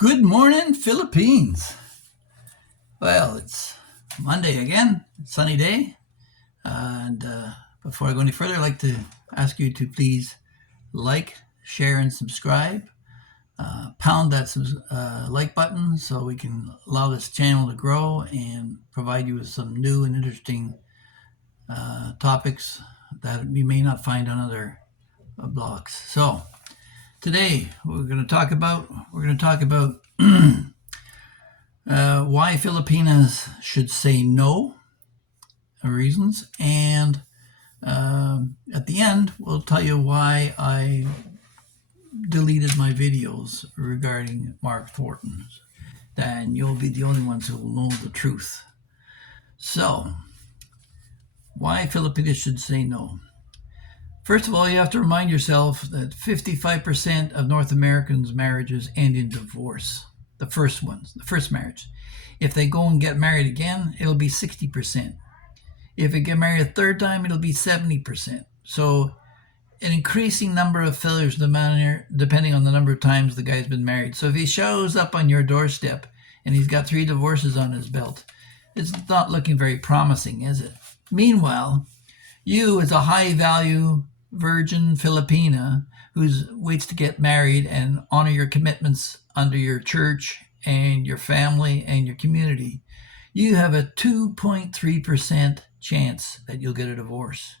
Good morning, Philippines. Well, it's Monday again, sunny day. And before I go any further, I'd like to ask you to please like, share, and subscribe. Pound that like button so we can allow this channel to grow and provide you with some new and interesting topics that you may not find on other blogs. So today we're going to talk about why Filipinas should say no, reasons, and at the end we'll tell you why I deleted my videos regarding Mark Thornton. Then you'll be the only ones who will know the truth. So, why Filipinas should say no? First of all, you have to remind yourself that 55% of North Americans' marriages end in divorce. The first marriage. If they go and get married again, it'll be 60%. If they get married a third time, it'll be 70%. So an increasing number of failures depending on the number of times the guy's been married. So if he shows up on your doorstep and he's got 3 divorces on his belt, it's not looking very promising, is it? Meanwhile, you as a high-value virgin Filipina who waits to get married and honor your commitments under your church and your family and your community, you have a 2.3% chance that you'll get a divorce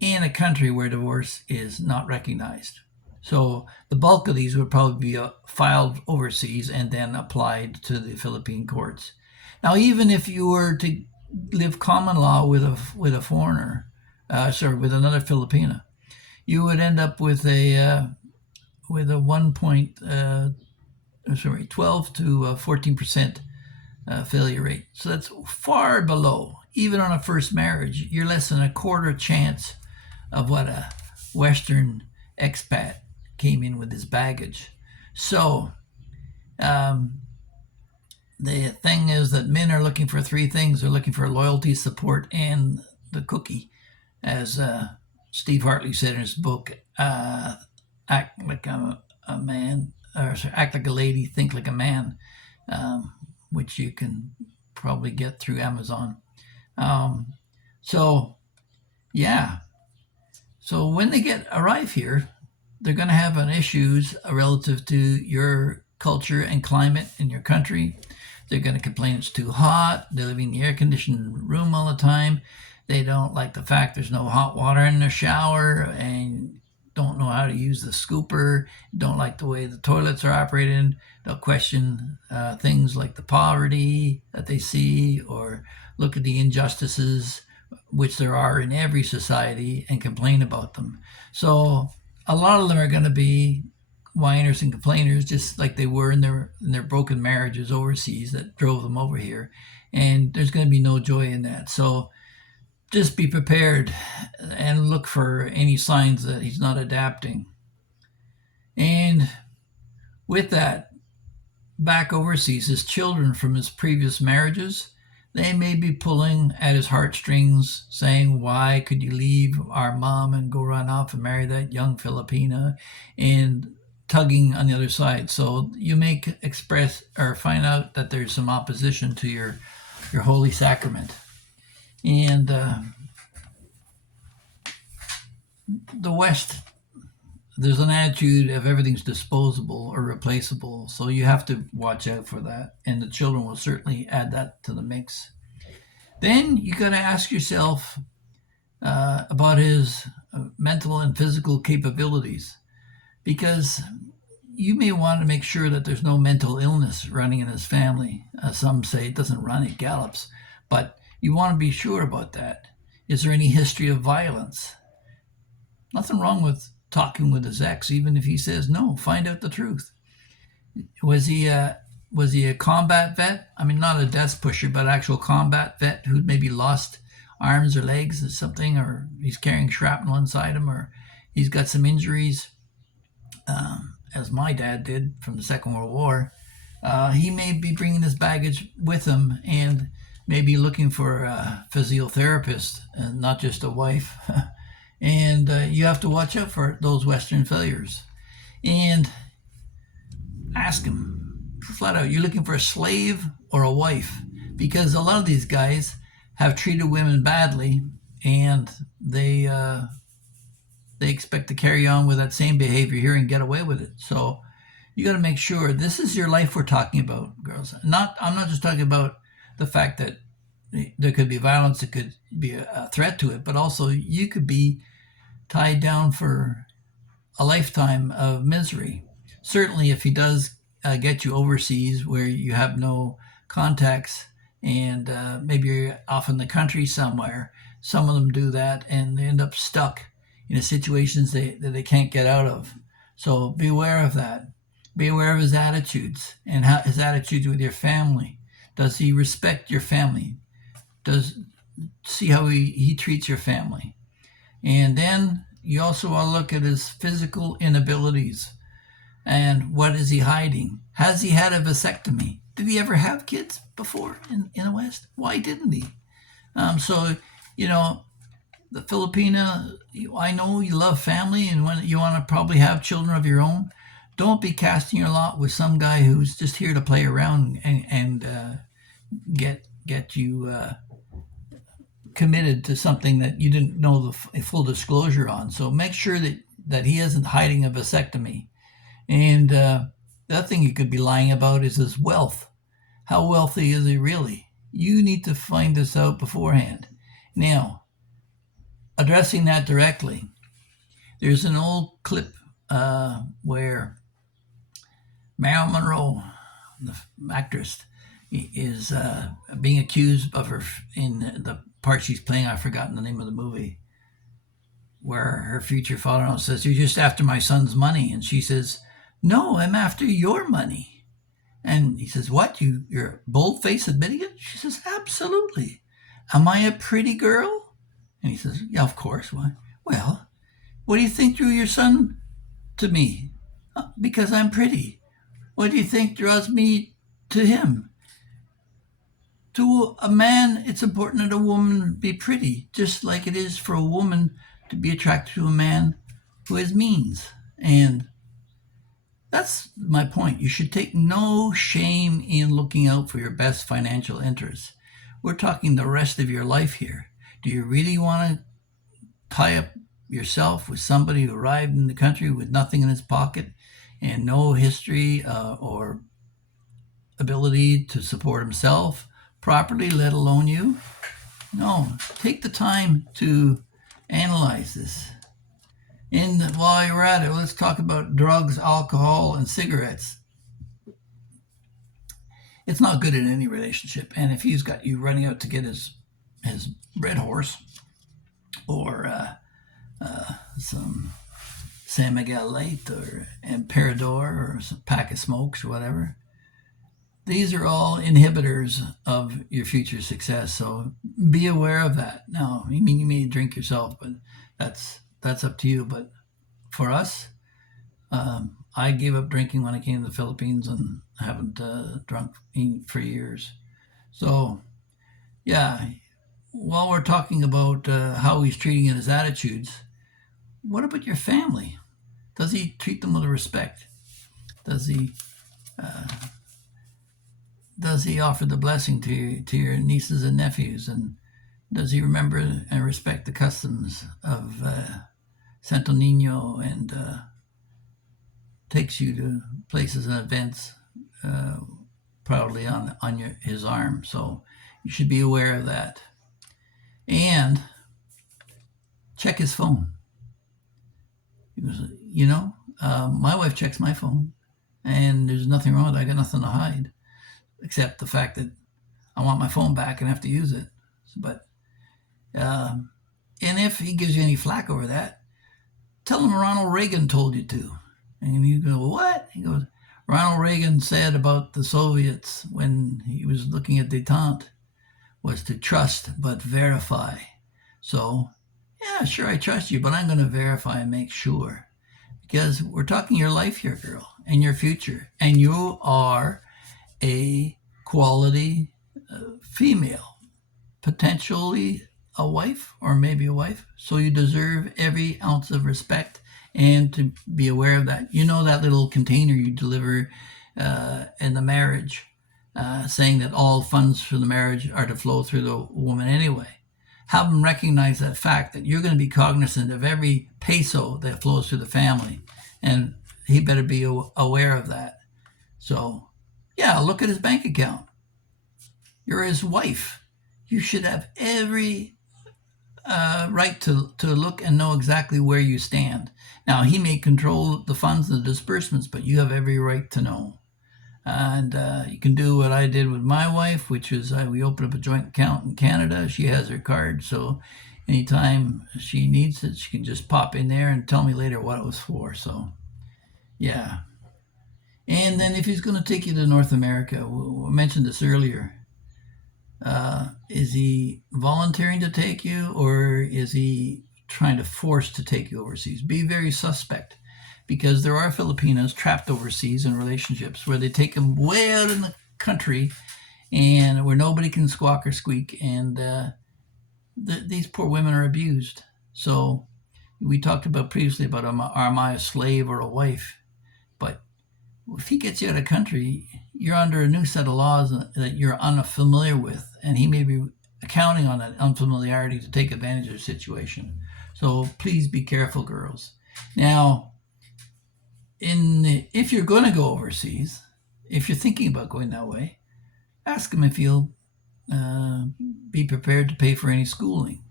in a country where divorce is not recognized. So the bulk of these would probably be filed overseas and then applied to the Philippine courts. Now, even if you were to live common law with a foreigner, with another Filipina, you would end up with a 12 to 14% failure rate. So that's far below. Even on a first marriage, you're less than a quarter chance of what a Western expat came in with his baggage. So the thing is that men are looking for 3 things. They're looking for loyalty, support, and the cookie. As Steve Hartley said in his book, Act Like a Man, or sorry, Act Like a Lady, Think Like a Man, which you can probably get through Amazon. So when they arrive here, they're going to have an issues relative to your culture and climate in your country. They're going to complain it's too hot. They're living in the air-conditioned room all the time. They don't like the fact there's no hot water in their shower and don't know how to use the scooper, don't like the way the toilets are operated. They'll question things like the poverty that they see or look at the injustices, which there are in every society, and complain about them. So a lot of them are going to be whiners and complainers, just like they were in their broken marriages overseas that drove them over here. And there's going to be no joy in that. So just be prepared and look for any signs that he's not adapting. And with that, back overseas, his children from his previous marriages, they may be pulling at his heartstrings, saying, why could you leave our mom and go run off and marry that young Filipina, and tugging on the other side. So you may express or find out that there's some opposition to your holy sacrament. And the West, there's an attitude of everything's disposable or replaceable, so you have to watch out for that, and the children will certainly add that to the mix. Then you got to ask yourself about his mental and physical capabilities, because you may want to make sure that there's no mental illness running in his family. Some say it doesn't run, it gallops, but you want to be sure about that. Is there any history of violence? Nothing wrong with talking with his ex, even if he says no. Find out the truth. Was he a combat vet? I mean, not a desk pusher, but actual combat vet who'd maybe lost arms or legs or something, or he's carrying shrapnel inside him, or he's got some injuries, as my dad did from the Second World War. He may be bringing this baggage with him and maybe looking for a physiotherapist and not just a wife. And you have to watch out for those Western failures. And ask him, flat out, you're looking for a slave or a wife, because a lot of these guys have treated women badly, and they expect to carry on with that same behavior here and get away with it. So you got to make sure this is your life we're talking about, girls. I'm not just talking about the fact that there could be violence, it could be a threat to it, but also you could be tied down for a lifetime of misery. Certainly, if he does get you overseas where you have no contacts, and maybe you're off in the country somewhere, some of them do that and they end up stuck in situations that they can't get out of. So be aware of that. Be aware of his attitudes and how his attitudes with your family. Does he respect your family? See how he treats your family. And then you also want to look at his physical inabilities and what is he hiding. Has he had a vasectomy? Did he ever have kids before in the West? Why didn't he? So, the Filipina, I know you love family and when you want to probably have children of your own, don't be casting your lot with some guy who's just here to play around and get you committed to something that you didn't know the full disclosure on. So make sure that he isn't hiding a vasectomy. And the other thing you could be lying about is his wealth. How wealthy is he really? You need to find this out beforehand. Now, addressing that directly, there's an old clip where Marilyn Monroe, the actress, is being accused of her in the part she's playing. I've forgotten the name of the movie, where her future father-in-law says, "You're just after my son's money," and she says, "No, I'm after your money." And he says, "What? You're bold-faced admitting it?" She says, "Absolutely. Am I a pretty girl?" And he says, "Yeah, of course. Why?" "Well, what do you think drew your son to me?" "Because I'm pretty." "What do you think draws me to him?" To a man, it's important that a woman be pretty, just like it is for a woman to be attracted to a man who has means. And that's my point. You should take no shame in looking out for your best financial interests. We're talking the rest of your life here. Do you really want to tie up yourself with somebody who arrived in the country with nothing in his pocket and no history or ability to support himself properly, let alone you? No, take the time to analyze this. And while you're at it, let's talk about drugs, alcohol, and cigarettes. It's not good in any relationship. And if he's got you running out to get his red horse or some San Miguel Light or Emperador or a pack of smokes or whatever, these are all inhibitors of your future success. So be aware of that. Now, I mean, you may drink yourself, but that's up to you. But for us, I gave up drinking when I came to the Philippines and haven't drunk for years. So, yeah, while we're talking about how he's treating and his attitudes, what about your family? Does he treat them with respect? Does he offer the blessing to your nieces and nephews? And does he remember and respect the customs of Santo Nino and takes you to places and events proudly on his arm? So you should be aware of that. And check his phone. My wife checks my phone, and there's nothing wrong with it. I got nothing to hide, except the fact that I want my phone back and have to use it. But and if he gives you any flack over that, tell him Ronald Reagan told you to. And you go, "What?" He goes, "Ronald Reagan said about the Soviets when he was looking at détente was to trust but verify. So, yeah, sure, I trust you, but I'm going to verify and make sure." Because we're talking your life here, girl, and your future. And you are a quality female, potentially a wife or maybe a wife. So you deserve every ounce of respect and to be aware of that. You know that little container you deliver in the marriage, saying that all funds for the marriage are to flow through the woman anyway. Have them recognize that fact that you're going to be cognizant of every peso that flows through the family, and he better be aware of that. So, yeah, look at his bank account. You're his wife. You should have every right to look and know exactly where you stand. Now, he may control the funds and the disbursements, but you have every right to know. And you can do what I did with my wife, which is we opened up a joint account in Canada. She has her card, so anytime she needs it, she can just pop in there and tell me later what it was for. So, yeah. And then if he's going to take you to North America, we mentioned this earlier. Is he volunteering to take you, or is he trying to force to take you overseas? Be very suspect, because there are Filipinos trapped overseas in relationships where they take them way out in the country and where nobody can squawk or squeak, and these poor women are abused. So we talked about previously about am I a slave or a wife? But if he gets you out of the country, you're under a new set of laws that you're unfamiliar with, and he may be counting on that unfamiliarity to take advantage of the situation. So please be careful, girls. Now, if you're going to go overseas, if you're thinking about going that way, ask him if he'll be prepared to pay for any schooling,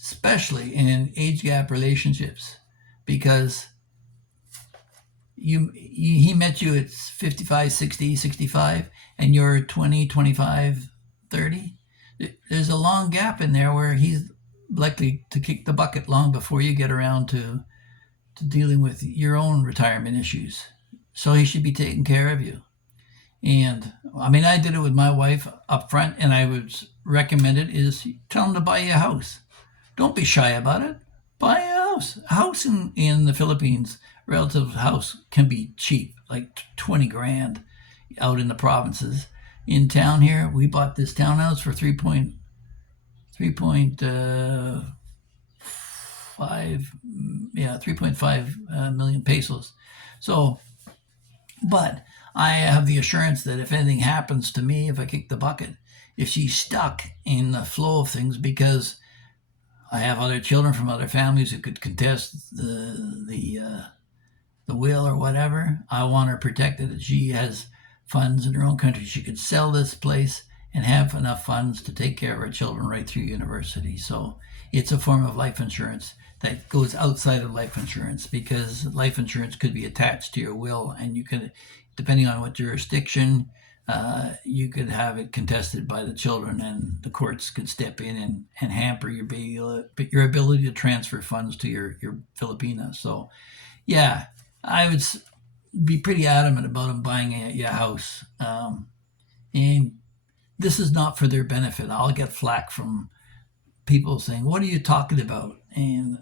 especially in age gap relationships, because he met you at 55, 60, 65, and you're 20, 25, 30. There's a long gap in there where he's likely to kick the bucket long before you get around to dealing with your own retirement issues. So he should be taking care of you. And I mean, I did it with my wife up front, and I would recommend it is tell him to buy you a house. Don't be shy about it. Buy a house. A house in the Philippines, relative house can be cheap, like 20 grand out in the provinces. In town here, we bought this townhouse for 3.5 million pesos. So, but I have the assurance that if anything happens to me, if I kick the bucket, if she's stuck in the flow of things, because I have other children from other families who could contest the will or whatever, I want her protected, that she has funds in her own country. She could sell this place and have enough funds to take care of her children right through university. So it's a form of life insurance that goes outside of life insurance, because life insurance could be attached to your will, and you could, depending on what jurisdiction, you could have it contested by the children, and the courts could step in and hamper your ability to transfer funds to your Filipina. So, yeah, I would be pretty adamant about them buying a house. And this is not for their benefit. I'll get flack from people saying, "What are you talking about?" And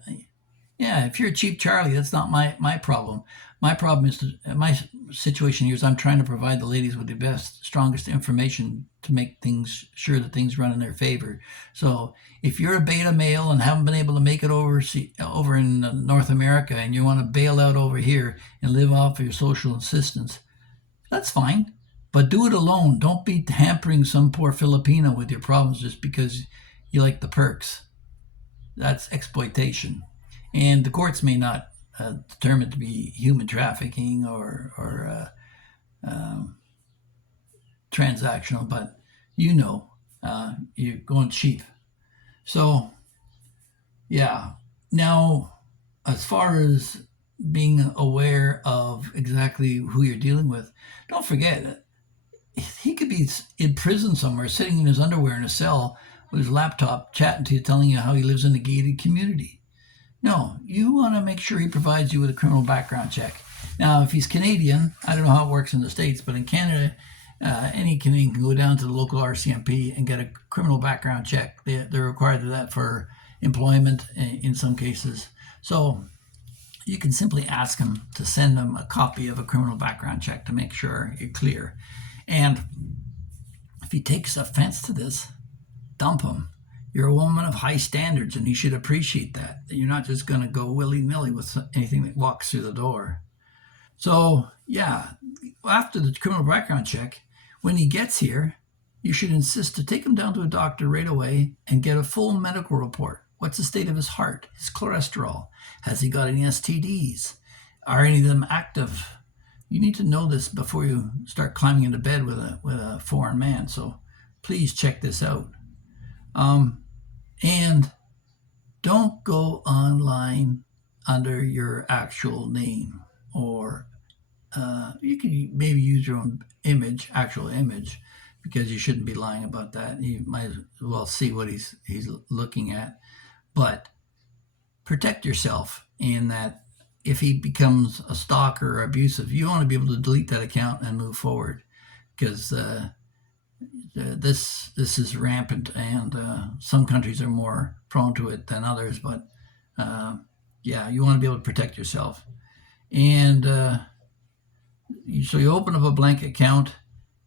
yeah, if you're a cheap Charlie, that's not my problem. My problem is my situation here is I'm trying to provide the ladies with the best, strongest information to make things sure that things run in their favor. So if you're a beta male and haven't been able to make it over in North America, and you want to bail out over here and live off of your social assistance, that's fine. But do it alone. Don't be hampering some poor Filipino with your problems just because you like the perks. That's exploitation. And the courts may not determine to be human trafficking or transactional, but you're going cheap. So, yeah. Now, as far as being aware of exactly who you're dealing with, don't forget, he could be in prison somewhere, sitting in his underwear in a cell with his laptop, chatting to you, telling you how he lives in a gated community. No, you want to make sure he provides you with a criminal background check. Now, if he's Canadian, I don't know how it works in the States, but in Canada, any Canadian can go down to the local RCMP and get a criminal background check. They're required to that for employment in some cases. So you can simply ask him to send them a copy of a criminal background check to make sure you're clear. And if he takes offense to this, dump him. You're a woman of high standards, and you should appreciate that. You're not just going to go willy-nilly with anything that walks through the door. So, yeah, after the criminal background check, when he gets here, you should insist to take him down to a doctor right away and get a full medical report. What's the state of his heart, his cholesterol? Has he got any STDs? Are any of them active? You need to know this before you start climbing into bed with a foreign man. So please check this out. And don't go online under your actual name, or you can maybe use your own actual image, because you shouldn't be lying about that. You might as well see what he's looking at. But protect yourself in that if he becomes a stalker or abusive, you want to be able to delete that account and move forward, because this is rampant, and some countries are more prone to it than others. But yeah, you want to be able to protect yourself. And so you open up a blank account,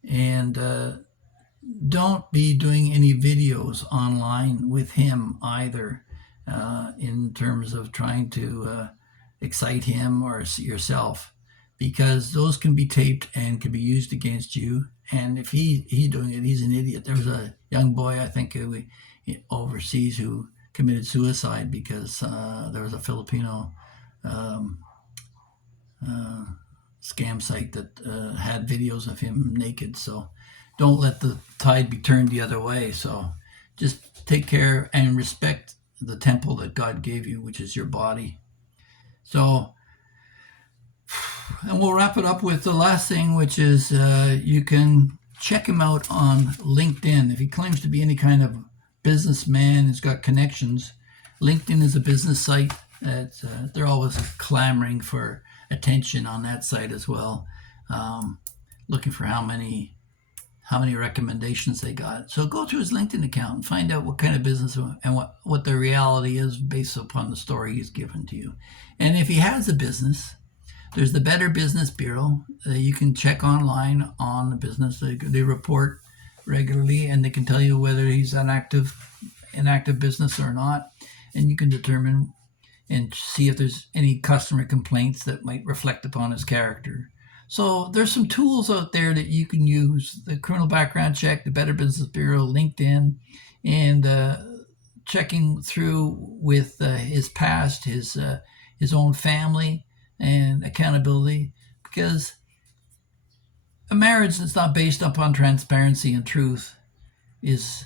and don't be doing any videos online with him either, in terms of trying to excite him or yourself, because those can be taped and can be used against you. And if he's doing it, he's an idiot. There was a young boy, I think, overseas who committed suicide because there was a Filipino scam site that had videos of him naked. So don't let the tide be turned the other way. So just take care and respect the temple that God gave you, which is your body. So, and we'll wrap it up with the last thing, which is you can check him out on LinkedIn. If he claims to be any kind of businessman, has got connections, LinkedIn is a business site. They're always clamoring for attention on that site as well, looking for how many recommendations they got. So go through his LinkedIn account and find out what kind of business and what the reality is based upon the story he's given to you. And if he has a business, there's the Better Business Bureau. You can check online on the business. They report regularly, and they can tell you whether he's an active business or not. And you can determine and see if there's any customer complaints that might reflect upon his character. So there's some tools out there that you can use: the criminal background check, the Better Business Bureau, LinkedIn, and checking through with his past, his own family, and accountability. Because a marriage that's not based upon transparency and truth is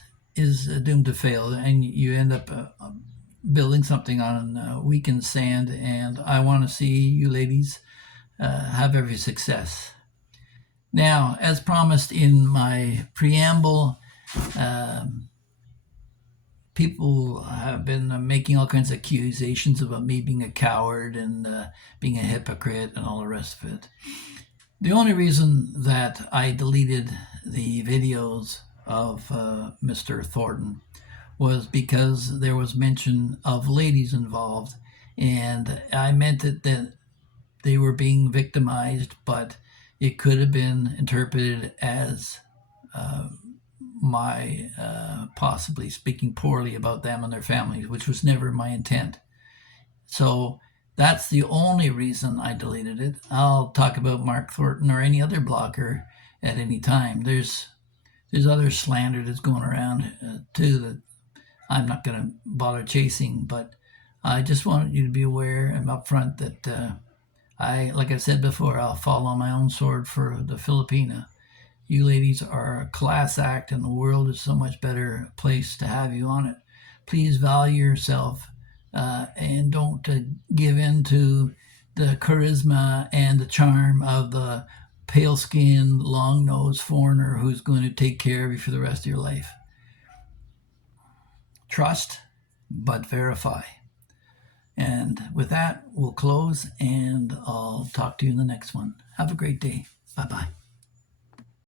doomed to fail, and you end up building something on weakened sand. And I want to see you ladies have every success. Now, as promised in my preamble, people have been making all kinds of accusations about me being a coward and being a hypocrite and all the rest of it. The only reason that I deleted the videos of Mr. Thornton was because there was mention of ladies involved, and I meant it that they were being victimized, but it could have been interpreted as my possibly speaking poorly about them and their families, which was never my intent. So that's the only reason I deleted it. I'll talk about Mark Thornton or any other blogger at any time. There's other slander that's going around too that I'm not going to bother chasing, but I just want you to be aware and upfront that like I said before, I'll fall on my own sword for the Filipina. You ladies are a class act, and the world is so much better place to have you on it. Please value yourself, and don't give in to the charisma and the charm of the pale-skinned, long-nosed foreigner who's going to take care of you for the rest of your life. Trust, but verify. And with that, we'll close, and I'll talk to you in the next one. Have a great day. Bye-bye.